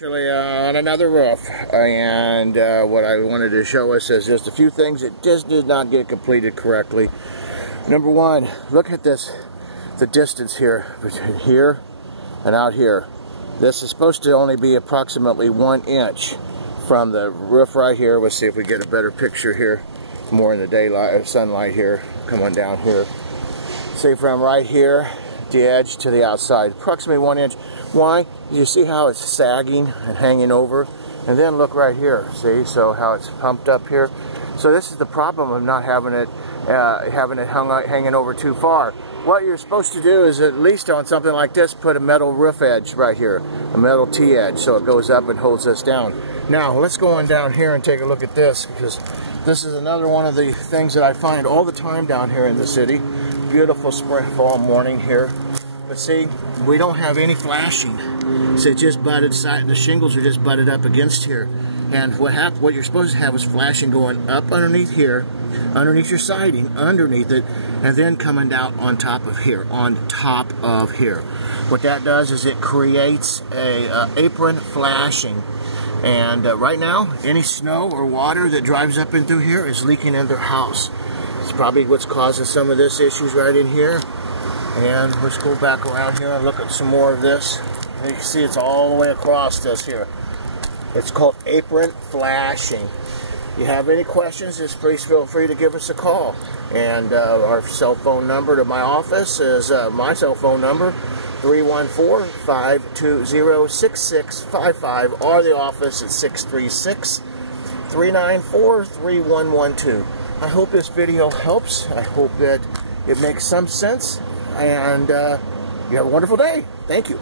Actually on another roof, and what I wanted to show us is just a few things that just did not get completed correctly. Number one, look at this, the distance here between here and out here. This is supposed to only be approximately 1 inch from the roof right here. Let's see if we get a better picture here, more in the daylight, sunlight here. Come on down here. See, from right here, the edge to the outside, approximately 1 inch. Why? You see how it's sagging and hanging over? And then look right here, see, so how it's pumped up here. So this is the problem of not having it hanging over too far. What you're supposed to do is, at least on something like this, put a metal roof edge right here, a metal T-edge, so it goes up and holds us down. Now let's go on down here and take a look at this, because this is another one of the things that I find all the time down here in the city. Beautiful spring fall morning here. But see, we don't have any flashing. So it's just butted side, the shingles are just butted up against here. And what you're supposed to have is flashing going up underneath here, underneath your siding, underneath it, and then coming out on top of here, What that does is it creates a apron flashing. And right now, any snow or water that drives up in through here is leaking in their house. It's probably what's causing some of this issues right in here. And let's go back around here and look at some more of this. And you can see it's all the way across this here. It's called apron flashing. If you have any questions, just please feel free to give us a call. And our cell phone number to my office is my cell phone number, 314-520-6655, or the office at 636-394-3112. I hope this video helps. I hope that it makes some sense. And you have a wonderful day. Thank you.